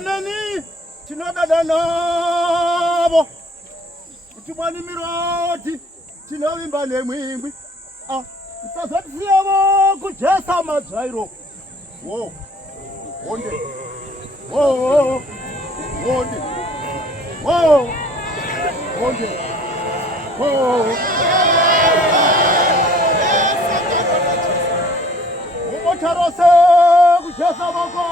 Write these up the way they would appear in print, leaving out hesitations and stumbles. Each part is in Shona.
Nani tinodada navo kuti mwani miroti tinovimba nemwimbi tisazotisiavo kujesa madzvairo onde umotarose kujesa voko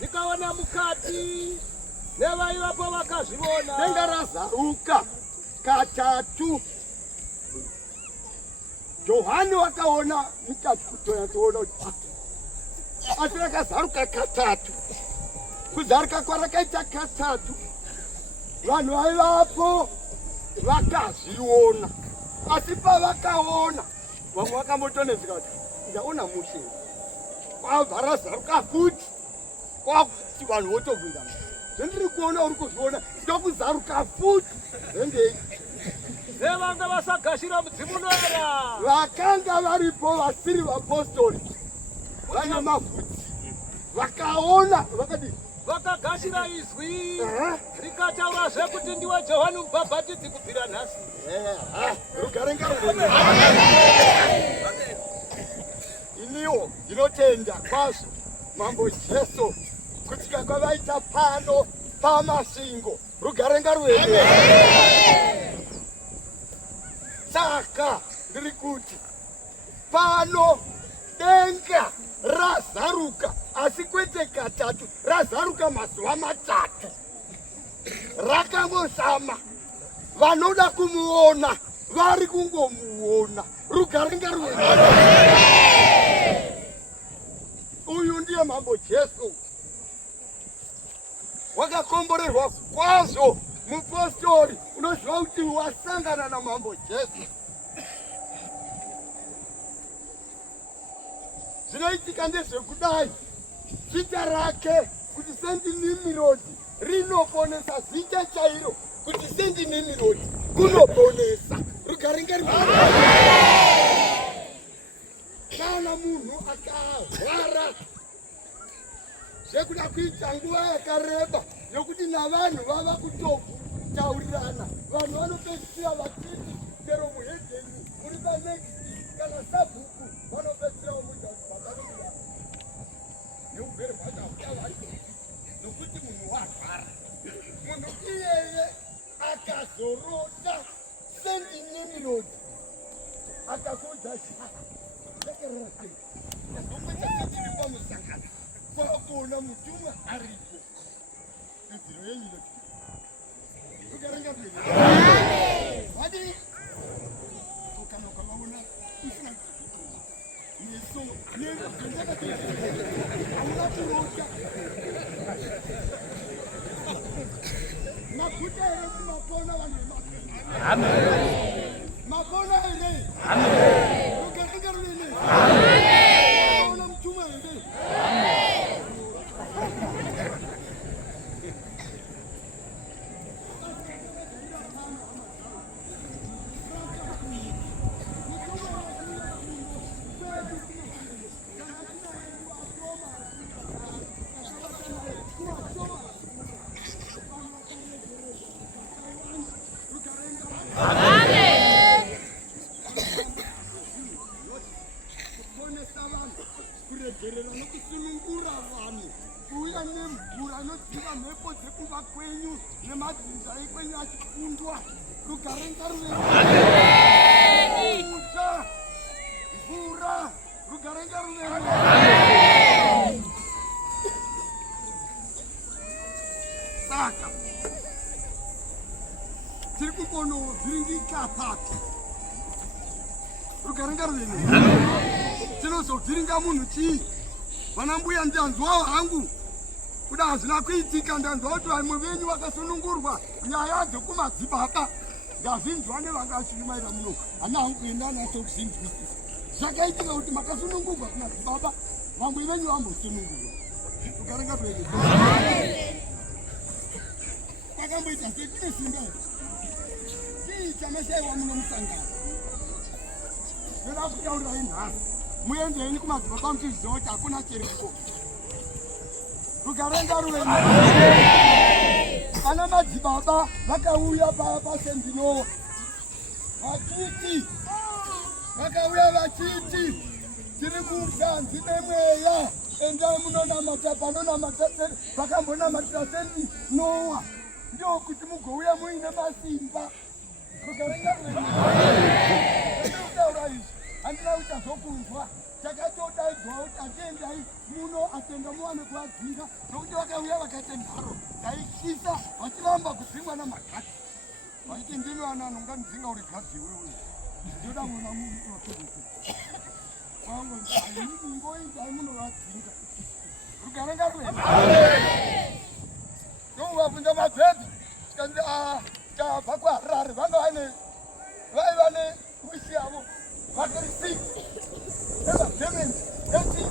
Nikaona mukati nevaivapo vakazvivona denga razaruka katatu. Johani wakaona mukati kutoya toona asi rakazaruka katatu. Kuzaruka kwarakaita katatu vanhu vaivapo vakazviona, asi pavakaona vamwe vakambotonetseka kuti ndaona mushe kwabva razaruka futi kwakuti vanhu votobvunza zvendiri kuona uri kuzviona ndokuzaruka futi zvendei nevanga vasagashira mudzimunora vakanga varipo vasiri vapostori vana mavhudzi vakaona vakati vakagashira izwi rikataura zvekuti ndiwe Johani Mubhabhatidzi kubvira nhasi. Rugare ngaruve. Iniwo ndinotenda kwazvo Mambo Jesu kuti kwavaita pano pamasvingo rugare ngaruende. Saka ndiri kuti pano denga razaruka, asi kwete katatu, razaruka mazuva matatu. Rakangozama, vanoda kumuona vari kungomuona. Rugare ngaruende. Uyu ndiye mambo Jesu, wakakomborerwa kwazvo. Mupostori unoziva kuti wasangana namambo Jesu. Zvinoitika ndezvekudai, zita rake kuti Saint Nimrod rinoponesa, zita chairo kuti Saint Nimrod kunoponesa. Rugare ngaruende. Kana munhu akarwara zvekuda kuita nguva yakareba yokuti navanhu vava kutotaurirana, vanhu vanopedzisira vachiti chero muhedheni uri panexti kana sabhuku vanopedzisira vomuita kuti vakanaa neugere hwachavari nokuti munhu warwara. Munhu iyeye akazorota Saint Nimrod akakodza shaka yakererake azokweta chitiri pamusangana kwakuona mutumwa aripo. Idziro yenyu ino ukarenga pili hadi kana ukaona usina yeso nendaka hauna kurota makuta ere mapona vanhu vemapenzi. Amen. Mapona ere. Amen. Ukarenga pili. Amen. Ukaona mutumwa ere. Amen. Kuregerera nokusunungura vanhu, kuuya nemvura inodziva mhepo dzekuva kwenyu nemadzinza ekwenyu achikundwa. Rugare ngaruende. Uta, mvura, rugare ngaruende. Saka tiri kumbonobviringika pati. Rugare ngaruende. Tinozobviringa munhu chii? Vana mbuya ndanzwa hangu kuda hazvina kuitika, ndanzwa kuti vamwe venyu vakasunungurwa nyaya dzokumadzibaba. Ndazvinzwa nevangashulumaira muno, hana hangu kuenda nacho kuzvinzwisisa. Zvakaitika kuti makasunungurwa kumadzibaba, vamwe venyu vambosunungurwa. Ukarenga pele pakamboita sekune simba chii chamashaiwa muno musangano. Ndoda kutaurirai nhasi, muendeni kumadzibaba muchiziva kuti hakuna cheriko. Rugare ngaruende. Ana madzibaba vakauya pasendinowa vachiti, vakauya vachiti tiri kuganzi nemweya, endai munonamata panonamata pakambonamatira Saint Noah, ndokuti mugouya muine masimba. Rugare ngaruende. Ndinotaura izvi handina uchazokunzwa. Takatodaidzwa kuti atendai muno atenda muwane kuadzinga, nokuti vakauya vakaita nharo taishisa vachiramba kuzvimwa namagasi. Vaiti ndimi vanhu ngamudzinga uri gasi iwewe. Ndoda kuona munhu wapedza. Wangu ngoindai munovadzinga. Rugare ngaruende. Ndovabvunza mabhedhi tikati tabva kuHarare vanga vaiva newishi yavo vakari 6 evagermans eti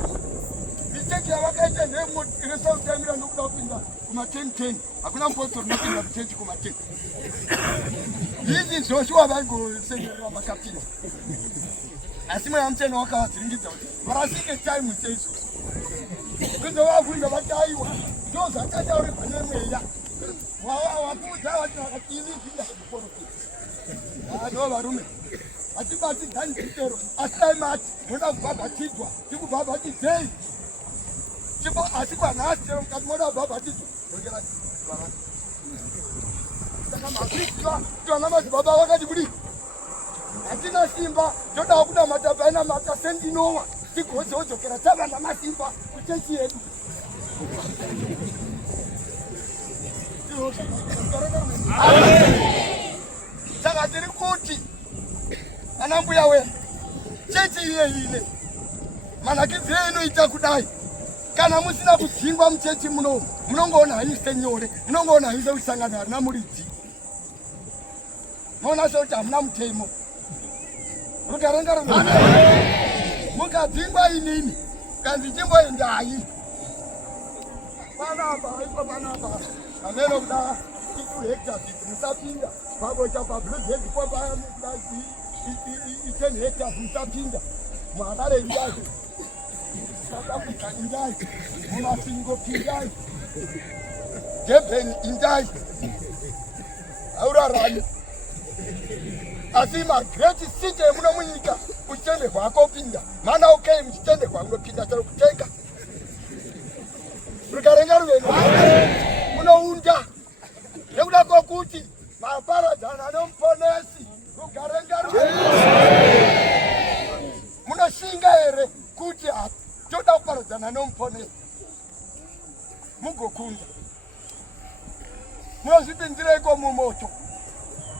michechi yavakaita neresautaimira nokuda kupinda kuma1010 hakuna mupostori nopinda muchechi kuma10. Izvi Joshua vaingosengerera makapinda, asi mweya mutsvene wakavavhiringidza kuti varasike taimu seizvozvo. Kuzovabvunza vati aiwa ndozvakataurirwa nemweya wapudza vati vakatiivizvinda kuporofita. Ndo varume hatibatidzani chitero, asi dai mati munoda kubhabhatidzwa tikubhabhatidzei. Chipo asi kwanhasi chero mukati moda kubhabhatidzwa saka mabhiziwa twana madzibaba vakati kudi hatina simba toda kuda matabaina makasendinowa tigozodzokera tava namasimba kuchechi yedu saka tiri kuti ana mbuya wedu chechi iye ine manakidzi inoita kudai kana musina kudzingwa muchechi munomu munongoona haise nyore munongoona haise kusangana harina muridzi maona sekuti hamuna mutemo rukarenga rumwe mukadzingwa inini kanzi chimboendai panapa ipo panapa ameno kuda 2 hectares musapinda pabocha pabluzezi kwapaya 10 hectares musapinda mwarare indai South indai mumasingo pindai Durban indai aurarani asi great city muno munyika kuchitende kwako pinda mana okay muchitende kwangu pinda tari kutenga rukarenga rwenu munounda nekuda kwokuti maparadzana nomuponesi rukarenga rwenu munoshinga here kuti toda kuparadzana nomuponesi mugokunda munozvipinzireiko mumoto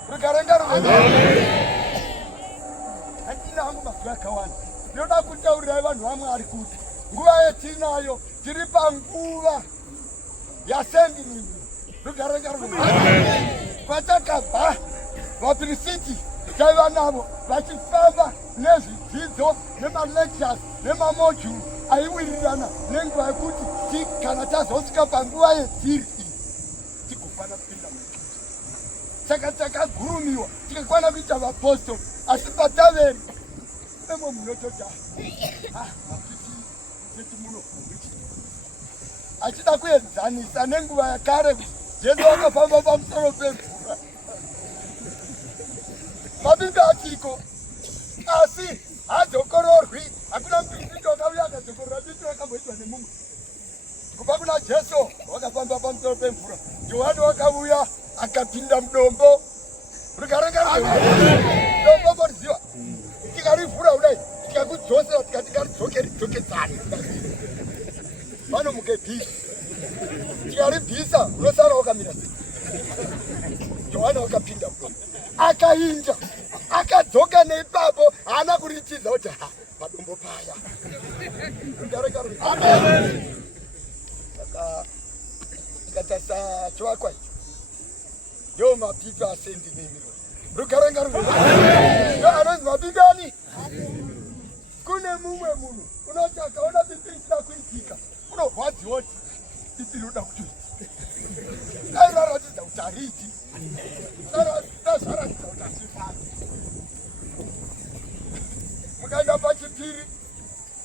rukarenga rwenu handina hangu mazuva akawanda ndinoda kutaurirai vanhu vaMwari kuti nguva yetinayo tiri panguva yasendinini rukarenga rwenu kwatakabva vapirisiti taiva navo vachifamba nezvidzidzo nemalectures nemamodulu aiwirirana nenguva yekuti kana tazosvika panguva yedziri tigofana kupinda saka takagurumiwa tikakwana kuita vapostori asi pataveri emo munotota apiti muno achida kuedzanisa nenguva yakare Jesu wakafamba pamusoro pemvura mabindu atiko asi hadzokororwi hakuna mupindu wakauya akadzokorora bindu wakamboitwa nemumwe kubva kuna Jesu wakafamba pamusoro pemvura Johani wakauya akapinda mudombo rukarenga dombo moriziva tikarivhura kudai tikakudzosera tikati ngaridzokeridzokedzane vanomuke bhisi tikaribhisa unosara wakamira Johani wakapinda mudombo akainja akadzoka neipapo haana kuritidza kuti padombo paya rukarenga saka tikatasa chivakwa ichi ndio mapipa asendinimiro rukarenga anonzi mapindani kune mumwe munhu unoti akaona pipiri chida kuitika unorwadziwa kuti pipiri uda kutoita airaratidza kuti hariti dazaratidza kuti hasifani mukaenda pachipiri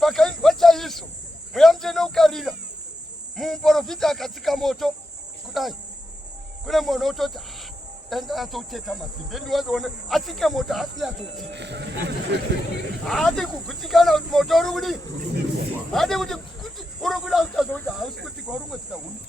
pakaindwa chaizvo mweya mutsvene ukarira muprofita akatsika moto kudai kune mwana utoti enda atoteta mazimbe ndiwazoone atsike moto asi yatotsika haadi kugutikana kuti moto uri kudi haadi kuti uri kuda kutazokuti hausi kuti kwarumwe dzita huni